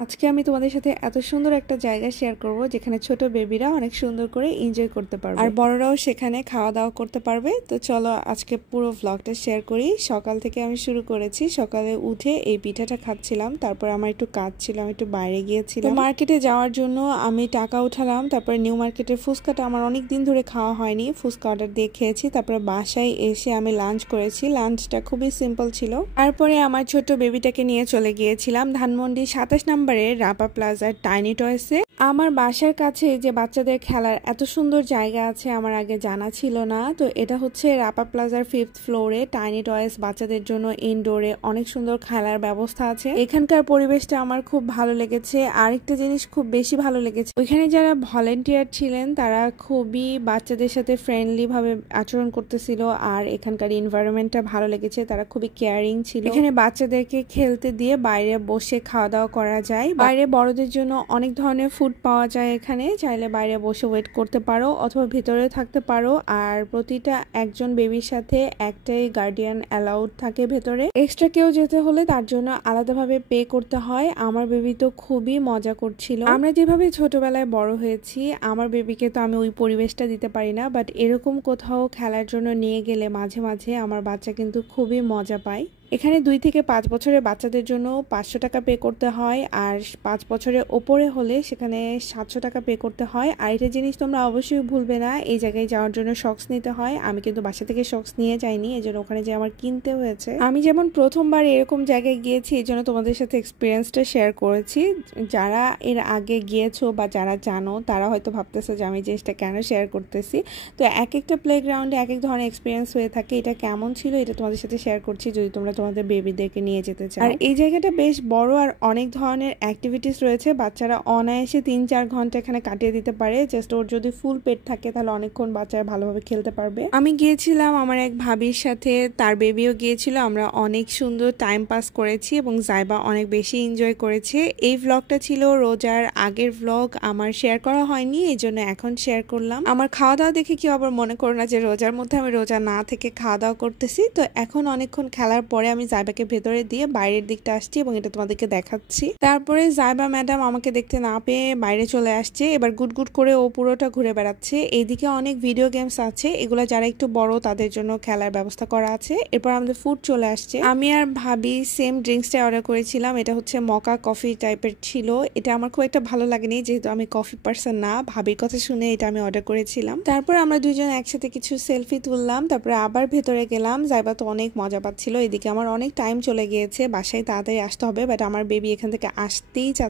আজকে আমি তোমাদের সাথে এত সুন্দর একটা জায়গা শেয়ার করব যেখানে ছোট বেবিরা অনেক সুন্দর করে এনজয় করতে পারবে আর বড়রাও সেখানে খাওয়া দাওয়া করতে পারবে। তো চলো আজকে পুরো ভ্লগটা শেয়ার করি। সকাল থেকে আমি শুরু করেছি। সকালে উঠে এই পিঠাটা খাচ্ছিলাম, তারপর আমার একটু কাজ ছিল, আমি একটু বাইরে গিয়েছিলাম। তো মার্কেটে যাওয়ার জন্য আমি টাকা উঠালাম। তারপরে নিউ মার্কেটের ফুচকাটা আমার অনেক দিন ধরে খাওয়া হয়নি, ফুচকা অর্ডার দিয়ে খেয়েছি। তারপরে বাসায় এসে আমি লাঞ্চ করেছি। লাঞ্চটা খুবই সিম্পল ছিল। তারপরে আমার ছোট বেবিটাকে নিয়ে চলে গিয়েছিলাম ধানমন্ডি 27 নম্বর রাপা প্লাজার টাইনি টয়সে। আমার বাসার কাছে যে বাচ্চাদের খেলার এত সুন্দর জায়গা আছে আমার আগে জানা ছিল না। তো এটা হচ্ছে রাপা প্লাজার 5th ফ্লোরে টাইনি টয়স, বাচ্চাদের জন্য ইনডোরে অনেক সুন্দর খেলার ব্যবস্থা আছে। এখানকার পরিবেশটা আমার খুব ভালো লেগেছে। আরেকটা জিনিস খুব বেশি ভালো লেগেছে, ওইখানে যারা ভলেন্টিয়ার ছিলেন তারা খুবই বাচ্চাদের সাথে ফ্রেন্ডলি ভাবে আচরণ করতেছিল। আর এখানকার এনভায়রনমেন্টটা ভালো লেগেছে, তারা খুবই কেয়ারিং ছিল। এখানে বাচ্চাদেরকে খেলতে দিয়ে বাইরে বসে খাওয়া দাওয়া করা যায়। বাইরে বড়দের জন্য অনেক ধরনের ফুড পাওয়া যায়, এখানে চাইলে বাইরে বসে ওয়েট করতে পারো অথবা ভিতরে থাকতে পারো। আর প্রতিটা একজন বেবির সাথে একটাই গার্ডিয়ান অ্যালাউড থাকে ভেতরে। এক্সট্রা কেউ যেতে হলে তার জন্য আলাদাভাবে পে করতে হয়। আমার বেবি তো খুবই মজা করছিল। আমরা যেভাবে ছোটবেলায় বড় হয়েছি, আমার বেবিকে তো আমি ওই পরিবেশটা দিতে পারি না, বাট এরকম কোথাও খেলার জন্য নিয়ে গেলে মাঝে মাঝে আমার বাচ্চা কিন্তু খুবই মজা পায়। এখানে 2 থেকে 5 বছরের বাচ্চাদের জন্য 500 টাকা পে করতে হয়, আর 5 বছরের ওপরে হলে সেখানে 700 টাকা পে করতে হয়। আর এটা জিনিস তোমরা অবশ্যই ভুলবে না, এই জায়গায় যাওয়ার জন্য শক্স নিতে হয়। আমি কিন্তু বাসা থেকে শক্স নিয়ে যাইনি, এই জন্য ওখানে যে আমার কিনতে হয়েছে। আমি যেমন প্রথমবার এরকম জায়গায় গিয়েছি, এই জন্য তোমাদের সাথে এক্সপিরিয়েন্সটা শেয়ার করেছি। যারা এর আগে গিয়েছো বা যারা জানো তারা হয়তো ভাবতেছে যে আমি জিনিসটা কেন শেয়ার করতেছি। তো এক একটা প্লেগ্রাউন্ডে এক এক ধরনের এক্সপিরিয়েন্স হয়ে থাকে। এটা কেমন ছিল এটা তোমাদের সাথে শেয়ার করছি যদি তোমরা তোমাদের বেবিদেরকে নিয়ে যেতে চাও। আর এই জায়গাটা বেশ বড় আর অনেক ধরনের অ্যাক্টিভিটিস রয়েছে। বাচ্চারা অনায়াসে 3-4 ঘন্টা এখানে কাটিয়ে দিতে পারে। জাস্ট ওর যদি ফুল পেট থাকে তাহলে অনেকক্ষণ বাচ্চারা ভালোভাবে খেলতে পারবে। আমি গিয়েছিলাম আমার এক ভাবির সাথে, তার বেবিও গিয়েছিল। আমরা অনেক সুন্দর টাইম পাস করেছি এবং জাইবা অনেক বেশি এনজয় করেছে। এই ভ্লগটা ছিল রোজার আগের ভ্লগ, আমার শেয়ার করা হয়নি, এই জন্য এখন শেয়ার করলাম। আমার খাওয়া দাওয়া দেখে কেউ আবার মনে করো না যে রোজার মধ্যে আমি রোজা না থেকে খাওয়া দাওয়া করতেছি। তো এখন অনেকক্ষণ খেলার পরে আমি জাইবাকে ভেতরে দিয়ে বাইরের দিকটা আসছি এবং এটা তোমাদেরকে দেখাচ্ছি। তারপরে জাইবা ম্যাডাম আমাকে দেখতে না পেয়ে বাইরে চলে আসছে। এবার গুট করে ও পুরোটা ঘুরে বেড়াচ্ছে। এইদিকে অনেক ভিডিও গেমস আছে, এগুলো যারা একটু বড় তাদের জন্য খেলার ব্যবস্থা করা আছে। এরপর আমাদের ফুড চলে আসছে। আমি আর ভাবি সেম ড্রিঙ্কসটা অর্ডার করেছিলাম। এটা হচ্ছে মকা কফি টাইপের ছিল। এটা আমার খুব একটা ভালো লাগেনি, যেহেতু আমি কফি পার্সন না। ভাবির কথা শুনে এটা আমি অর্ডার করেছিলাম। তারপর আমরা দুজন একসাথে কিছু সেলফি তুললাম, তারপরে আবার ভেতরে গেলাম। জাইবা তো অনেক মজা পাচ্ছিল। এদিকে আমার অনেক টাইম চলে গিয়েছে, বাসায় তাড়াতাড়ি আসতে হবে, বাট আমার বেবি এখান থেকে আসতেই